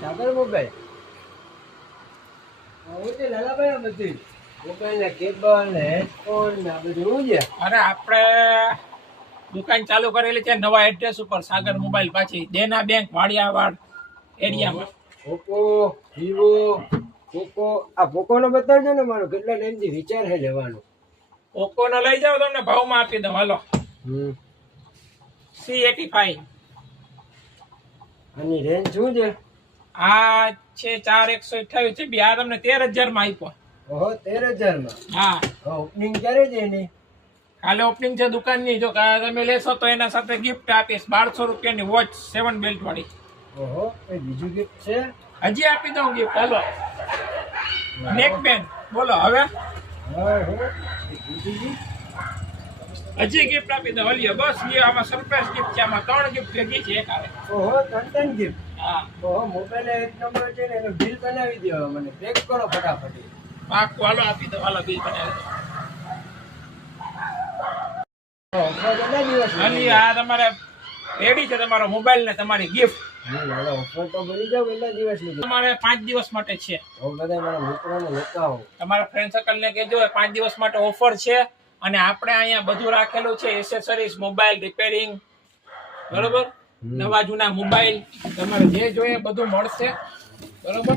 સાગર mobile okay Lalabhai બધી mobile ને cable ને હેડફોન ને આ બધું છે. અરે આપણે દુકાન ચાલુ કરેલી છે નવા એડ્રેસ ઉપર સાગર મોબાઈલ પાછી દેના બેંક વાડિયાવાડ એરિયામાં. ઓપ્પો વિવો પોકો આ પોકો નો બતાવજો ને મારો કેટલા ટાઈમથી વિચાર છે લેવાનો. ઓપ્પો નો લઈ જાઓ તમને ભાવમાં આપી દઉં હાલો. C85 આની રેન્જ શું છે? આ છે 4128 છે બી. આ તમને 13,000 માં આપ્યો. ઓહો 13,000 માં. હા ઓપનિંગ ક્યારે છે એની? કાલે ઓપનિંગ છે દુકાનની. જો તમે લેશો તો એના સાથે ગિફ્ટ આપીશ 1200 રૂપિયાની વોચ 7 બેલ્ટ વાળી. ઓહો એ બીજું ગિફ્ટ છે? હજી આપી દઉં ગિફ્ટ હાલો. નેક બેન્ડ બોલો હવે હજી ગિફ્ટ આપી દઉં હલ્યો બસ. આમાં સરપ્રાઈઝ ગિફ્ટ છે. આમાં 3 ગિફ્ટ ભેગી છે એક આવે. ઓહો 3 ગિફ્ટ. હા ઓહો મોબાઈલ એક નંબર છે ને એનું બિલ બનાવી દો મને પેક કરો ફટાફટ. પાકું હાલો આપી દઉં હાલો બિલ બનાવી દો. ઓફર કેટલા દિવસ હલી આ તમારે રેડી છે તમારો મોબાઈલ ને તમારી ગિફ્ટ. ઓફર તો ભરી જાવ કેટલા દિવસ ની? તમારે 5 દિવસ માટે છે. બધા મારા મિત્રોને લેતા આવો. તમારા ફ્રેન્ડ સર્કલ ને કહેજો 5 દિવસ માટે ઓફર છે. અને આપણે અહીંયા બધું રાખેલું છે એસેસરીઝ મોબાઈલ રિપેરિંગ બરોબર. નવા જૂના મોબાઈલ તમારે જે જોઈએ બધું મળશે બરોબર.